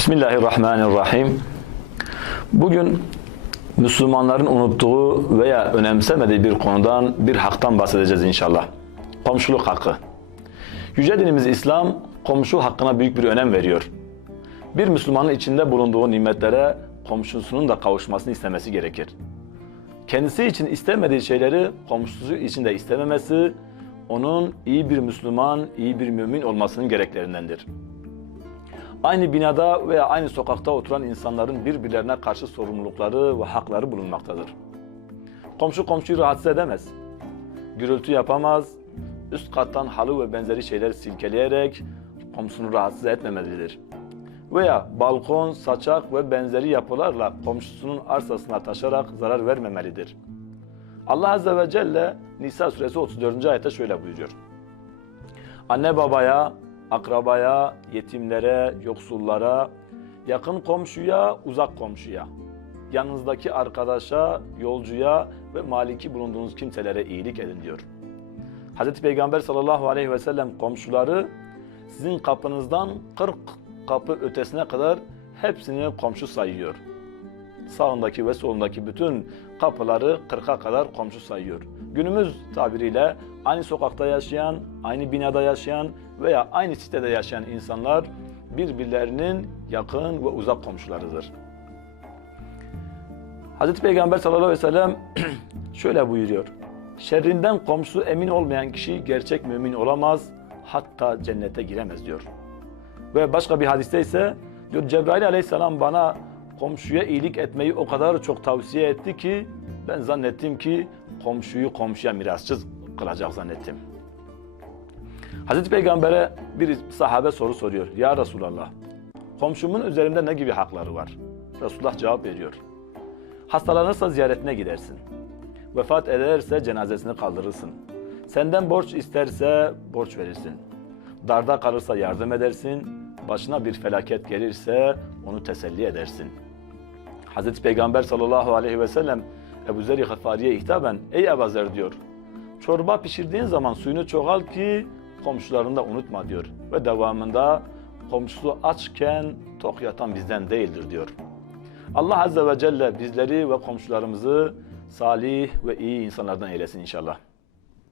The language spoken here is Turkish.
Bismillahirrahmanirrahim. Bugün Müslümanların unuttuğu veya önemsemediği bir konudan, bir haktan bahsedeceğiz inşallah. Komşuluk hakkı. Yüce dinimiz İslam, komşu hakkına büyük bir önem veriyor. Bir Müslümanın içinde bulunduğu nimetlere komşusunun da kavuşmasını istemesi gerekir. Kendisi için istemediği şeyleri komşusu için de istememesi, onun iyi bir Müslüman, iyi bir mümin olmasının gereklerindendir. Aynı binada veya aynı sokakta oturan insanların birbirlerine karşı sorumlulukları ve hakları bulunmaktadır. Komşu komşuyu rahatsız edemez. Gürültü yapamaz, üst kattan halı ve benzeri şeyler silkeleyerek komşusunu rahatsız etmemelidir. Veya balkon, saçak ve benzeri yapılarla komşusunun arsasına taşarak zarar vermemelidir. Allah Azze ve Celle Nisa suresi 34. ayette şöyle buyuruyor. Anne babaya, akrabaya, yetimlere, yoksullara, yakın komşuya, uzak komşuya, yanınızdaki arkadaşa, yolcuya ve maliki bulunduğunuz kimselere iyilik edin diyor. Hz. Peygamber sallallahu aleyhi ve sellem komşuları sizin kapınızdan 40 kapı ötesine kadar hepsini komşu sayıyor. Sağındaki ve solundaki bütün kapıları 40'a kadar komşu sayıyor. Günümüz tabiriyle aynı sokakta yaşayan, aynı binada yaşayan veya aynı sitede yaşayan insanlar birbirlerinin yakın ve uzak komşularıdır. Hz. Peygamber sallallahu aleyhi ve sellem şöyle buyuruyor. Şerrinden komşusu emin olmayan kişi gerçek mümin olamaz, hatta cennete giremez diyor. Ve başka bir hadiste ise diyor Cebrail aleyhisselam bana komşuya iyilik etmeyi o kadar çok tavsiye etti ki ben zannettim ki komşuyu komşuya mirasçı kılacak zannettim. Hazreti Peygamber'e bir sahabe soru soruyor. Ya Resulallah, komşumun üzerimde ne gibi hakları var? Resulullah cevap veriyor. Hastalanırsa ziyaretine gidersin. Vefat ederse cenazesini kaldırırsın. Senden borç isterse borç verirsin. Darda kalırsa yardım edersin. Başına bir felaket gelirse onu teselli edersin. Hazreti Peygamber sallallahu aleyhi ve sellem Ebu Zer-i Gıfari'ye hitaben Ey Ebu Zer diyor. Çorba pişirdiğin zaman suyunu çoğalt ki komşularını da unutma diyor. Ve devamında komşusu açken tok yatan bizden değildir diyor. Allah Azze ve Celle bizleri ve komşularımızı salih ve iyi insanlardan eylesin inşallah.